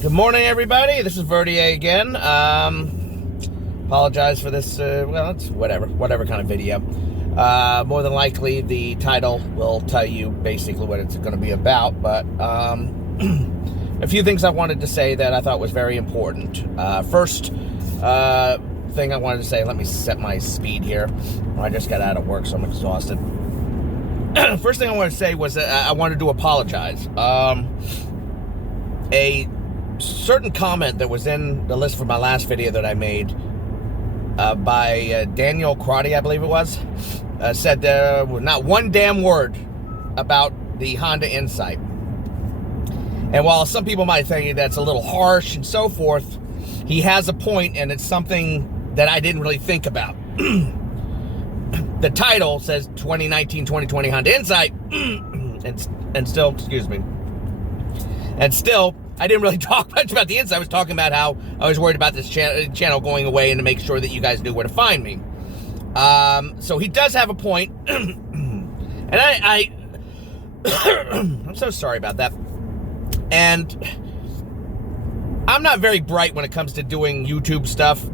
Good morning, everybody. This is Verdier again. Apologize for this, well, it's whatever kind of video. More than likely, the title will tell you basically what it's going to be about, but a few things I wanted to say that I thought was very important. First thing I wanted to say, let me set my speed here. I just got out of work, so I'm exhausted. First thing I wanted to say was I wanted to apologize. A certain comment that was in the list for my last video that I made by Daniel Crotty, I believe it was, said there was not one damn word about the Honda Insight. And while some people might think that's a little harsh and so forth, he has a point, and it's something that I didn't really think about. The title says 2019-2020 Honda Insight, and still, excuse me, and still, I didn't really talk much about the Insight. I was talking about how I was worried about this channel going away and to make sure that you guys knew where to find me. So he does have a point, and I'm so sorry about that. And I'm not very bright when it comes to doing YouTube stuff,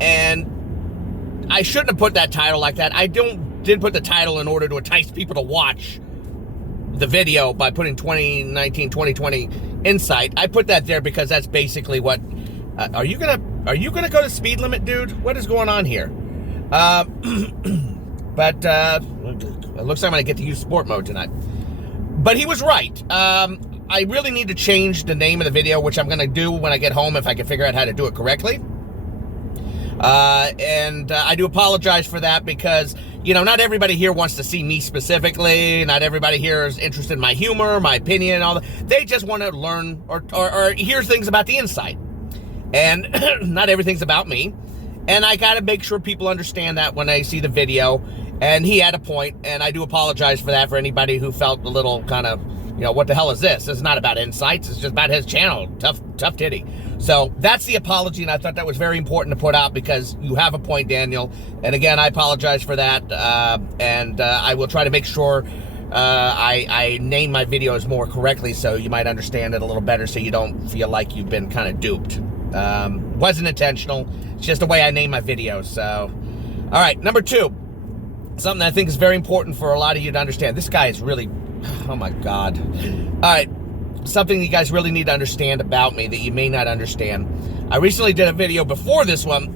and I shouldn't have put that title like that. I didn't put the title in order to entice people to watch the video by putting 2019-2020 Insight. I put that there because that's basically what. Are you gonna go to speed limit, dude? What is going on here? But it looks like I'm gonna get to use sport mode tonight. But he was right. I really need to change the name of the video, which I'm gonna do when I get home if I can figure out how to do it correctly. And I do apologize for that because, you know, not everybody here wants to see me specifically. Not everybody here is interested in my humor, my opinion, and all that. They just want to learn or hear things about the Insight. And not everything's about me. And I got to make sure people understand that when they see the video. And he had a point, and I do apologize for that for anybody who felt a little kind of, you know, what the hell is this? This is not about Insights. It's just about his channel. Tough titty. So that's the apology, and I thought that was very important to put out because you have a point, Daniel. And again, I apologize for that, and I will try to make sure I name my videos more correctly so you might understand it a little better so you don't feel like you've been kind of duped. Wasn't intentional. It's just the way I name my videos. So, all right, number two, something I think is very important for a lot of you to understand. This guy is really, oh my God. All right. Something you guys really need to understand about me that you may not understand. I recently did a video before this one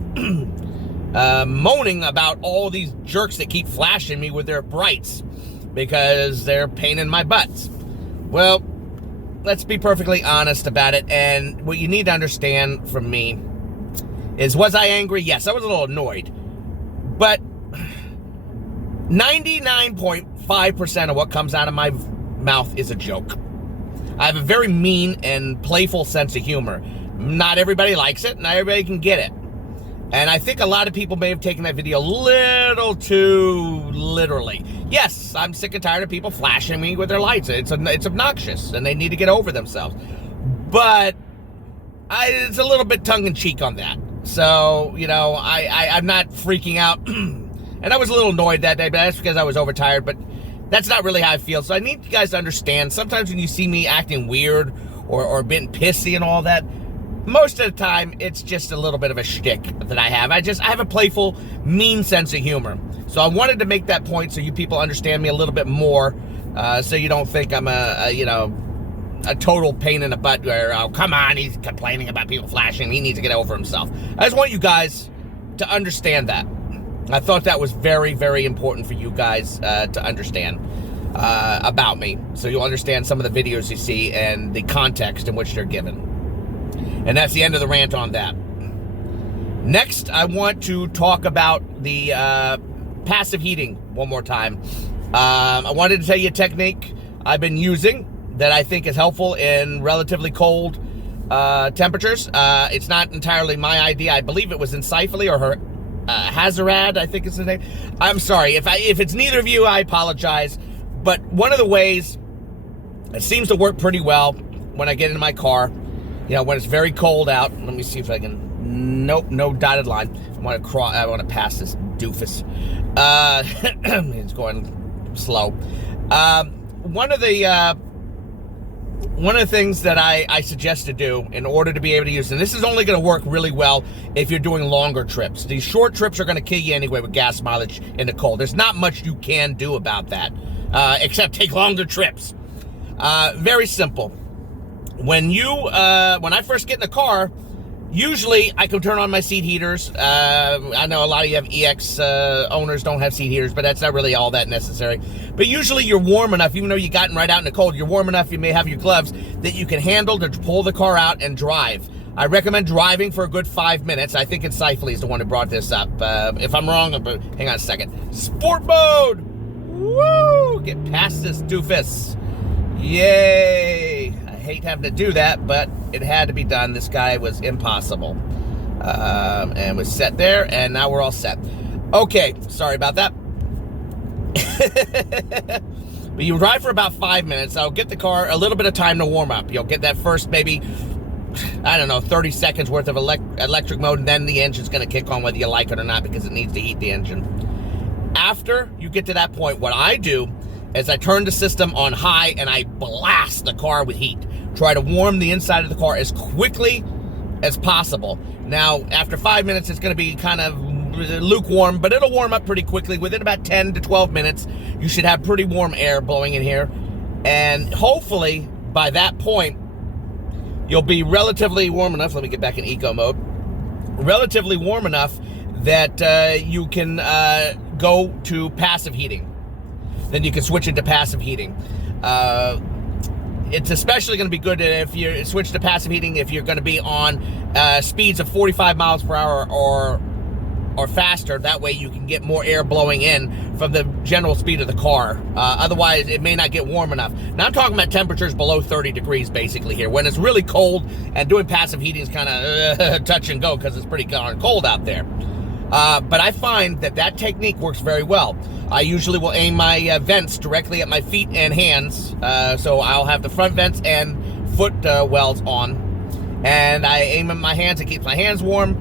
moaning about all these jerks that keep flashing me with their brights because they're pain in my butts. Well, let's be perfectly honest about it, and what you need to understand from me is, was I angry? Yes, I was a little annoyed, but 99.5% of what comes out of my mouth is a joke. I have a very mean and playful sense of humor. Not everybody likes it, not everybody can get it. And I think a lot of people may have taken that video a little too literally. Yes, I'm sick and tired of people flashing me with their lights. It's obnoxious, and they need to get over themselves. But it's a little bit tongue-in-cheek on that. So, you know, I'm not freaking out. And I was a little annoyed that day, but that's because I was overtired. But that's not really how I feel. So I need you guys to understand, sometimes when you see me acting weird or being pissy and all that, most of the time, it's just a little bit of a shtick that I have. I have a playful, mean sense of humor. So I wanted to make that point so you people understand me a little bit more, so you don't think I'm a total pain in the butt where, oh, come on, he's complaining about people flashing. He needs to get over himself. I just want you guys to understand that. I thought that was very, very important for you guys to understand about me. So you'll understand some of the videos you see and the context in which they're given. And that's the end of the rant on that. Next, I want to talk about the passive heating one more time. I wanted to tell you a technique I've been using that I think is helpful in relatively cold temperatures. It's not entirely my idea. I believe it was in Sifely or her Hazarad, I think is the name. I'm sorry. If it's neither of you, I apologize. But one of the ways it seems to work pretty well when I get into my car, you know, when it's very cold out. Let me see if I can. Nope, no dotted line. I want to pass this doofus. It's going slow. One of the one of the things that I suggest to do in order to be able to use, and this is only going to work really well if you're doing longer trips. These short trips are going to kill you anyway with gas mileage in the cold. There's not much you can do about that, except take longer trips. Very simple. When I first get in the car, usually I can turn on my seat heaters. I know a lot of you have EX owners don't have seat heaters, but that's not really all that necessary. But usually you're warm enough, even though you've gotten right out in the cold, you're warm enough, you may have your gloves, that you can handle to pull the car out and drive. I recommend driving for a good 5 minutes. I think it's Cyfley is the one who brought this up. If I'm wrong, but hang on a second. Sport mode! Woo! Get past this doofus. Yay! I hate having to do that, but it had to be done. This guy was impossible. And was set there, and now we're all set. Okay, sorry about that. But you drive for about 5 minutes. I'll get the car a little bit of time to warm up. You'll get that first maybe, I don't know, 30 seconds worth of electric mode, and then the engine's going to kick on whether you like it or not because it needs to heat the engine. After you get to that point, what I do is I turn the system on high and I blast the car with heat. Try to warm the inside of the car as quickly as possible. Now, after 5 minutes, it's going to be kind of lukewarm, but it'll warm up pretty quickly. Within about 10 to 12 minutes, you should have pretty warm air blowing in here. And hopefully, by that point, you'll be relatively warm enough. Let me get back in eco mode. Relatively warm enough that you can go to passive heating. Then you can switch into passive heating. It's especially going to be good if you switch to passive heating if you're going to be on speeds of 45 miles per hour or faster. That way you can get more air blowing in from the general speed of the car. Otherwise, it may not get warm enough. Now, I'm talking about temperatures below 30 degrees basically here. When it's really cold, and doing passive heating is kind of touch and go because it's pretty darn cold out there. But I find that technique works very well. I usually will aim my vents directly at my feet and hands. So I'll have the front vents and foot wells on. And I aim at my hands. It keeps my hands warm.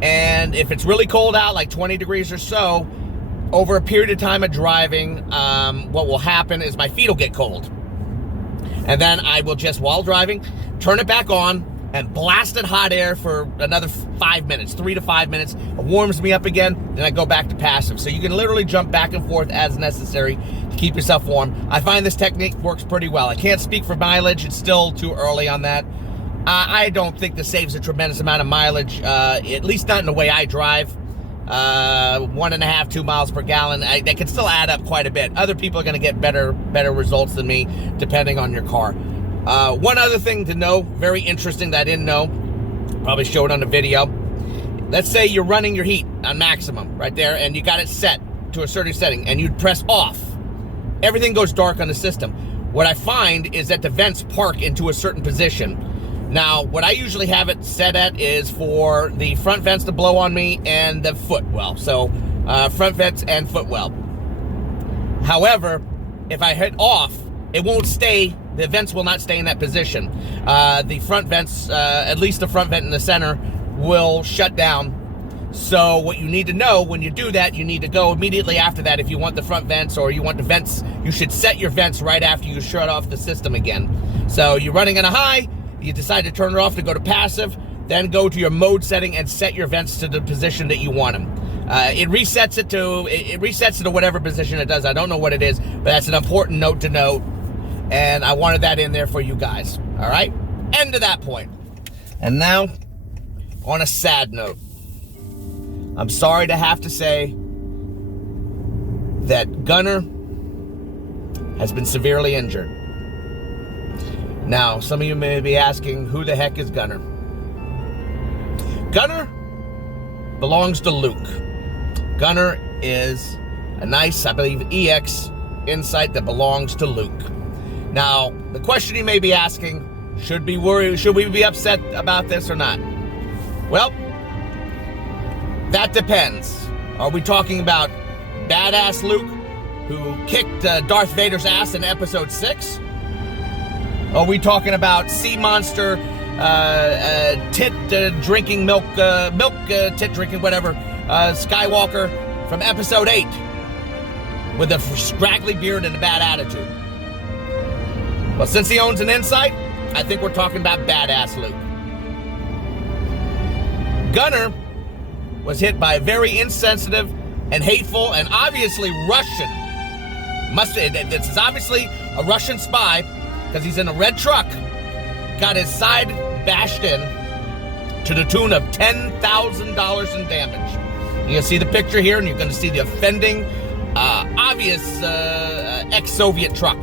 And if it's really cold out, like 20 degrees or so, over a period of time of driving, what will happen is my feet will get cold. And then I will just, while driving, turn it back on and blasted hot air for another 5 minutes, 3 to 5 minutes. It warms me up again, then I go back to passive. So you can literally jump back and forth as necessary to keep yourself warm. I find this technique works pretty well. I can't speak for mileage. It's still too early on that. I don't think this saves a tremendous amount of mileage, at least not in the way I drive. 1.5, 2 miles per gallon. That can still add up quite a bit. Other people are going to get better results than me, depending on your car. One other thing to know, very interesting that I didn't know, probably showed on the video. Let's say you're running your heat on maximum right there, and you got it set to a certain setting, and you press off. Everything goes dark on the system. What I find is that the vents park into a certain position. Now, what I usually have it set at is for the front vents to blow on me and the foot well. So, front vents and foot well. However, if I hit off, it won't stay. The vents will not stay in that position. The front vents, at least the front vent in the center, will shut down. So what you need to know when you do that, you need to go immediately after that. If you want the front vents or you want the vents, you should set your vents right after you shut off the system again. So you're running on a high, you decide to turn it off to go to passive, then go to your mode setting and set your vents to the position that you want them. It resets it to whatever position it does. I don't know what it is, but that's an important note to note. And I wanted that in there for you guys. All right? End of that point. And now, on a sad note, I'm sorry to have to say that Gunner has been severely injured. Now, some of you may be asking, who the heck is Gunner? Gunner belongs to Luke. Gunner is a nice, I believe, EX Insight that belongs to Luke. Now, the question you may be asking, should we be upset about this or not? Well, that depends. Are we talking about badass Luke, who kicked Darth Vader's ass in episode 6? Are we talking about sea monster, tit drinking, milk tit drinking, whatever, Skywalker from episode 8 with a scraggly beard and a bad attitude? Well, since he owns an Insight, I think we're talking about badass Luke. Gunner was hit by a very insensitive and hateful and obviously Russian. This is obviously a Russian spy because he's in a red truck. Got his side bashed in to the tune of $10,000 in damage. You're gonna see the picture here, and you're gonna see the offending, obvious ex-Soviet truck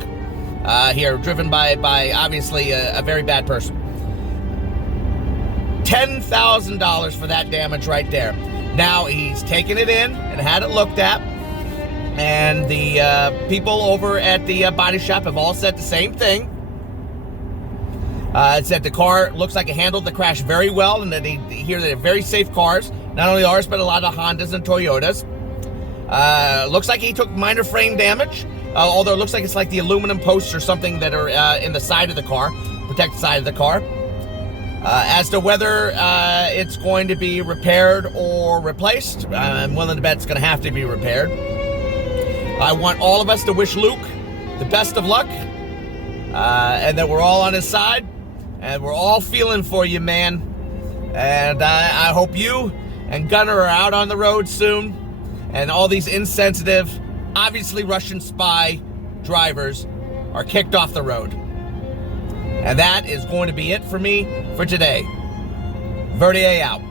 here, driven by obviously a very bad person. $10,000 for that damage right there. Now he's taken it in and had it looked at, and the people over at the body shop have all said the same thing. It said the car looks like it handled the crash very well, and that they're very safe cars. Not only ours, but a lot of Hondas and Toyotas. Looks like he took minor frame damage, although it looks like it's like the aluminum posts or something that are in the side of the car, protect the side of the car. As to whether it's going to be repaired or replaced, I'm willing to bet it's going to have to be repaired. I want all of us to wish Luke the best of luck, and that we're all on his side, and we're all feeling for you, man. And I hope you and Gunner are out on the road soon, and all these insensitive, obviously Russian spy drivers are kicked off the road. And that is going to be it for me for today. Verdier out.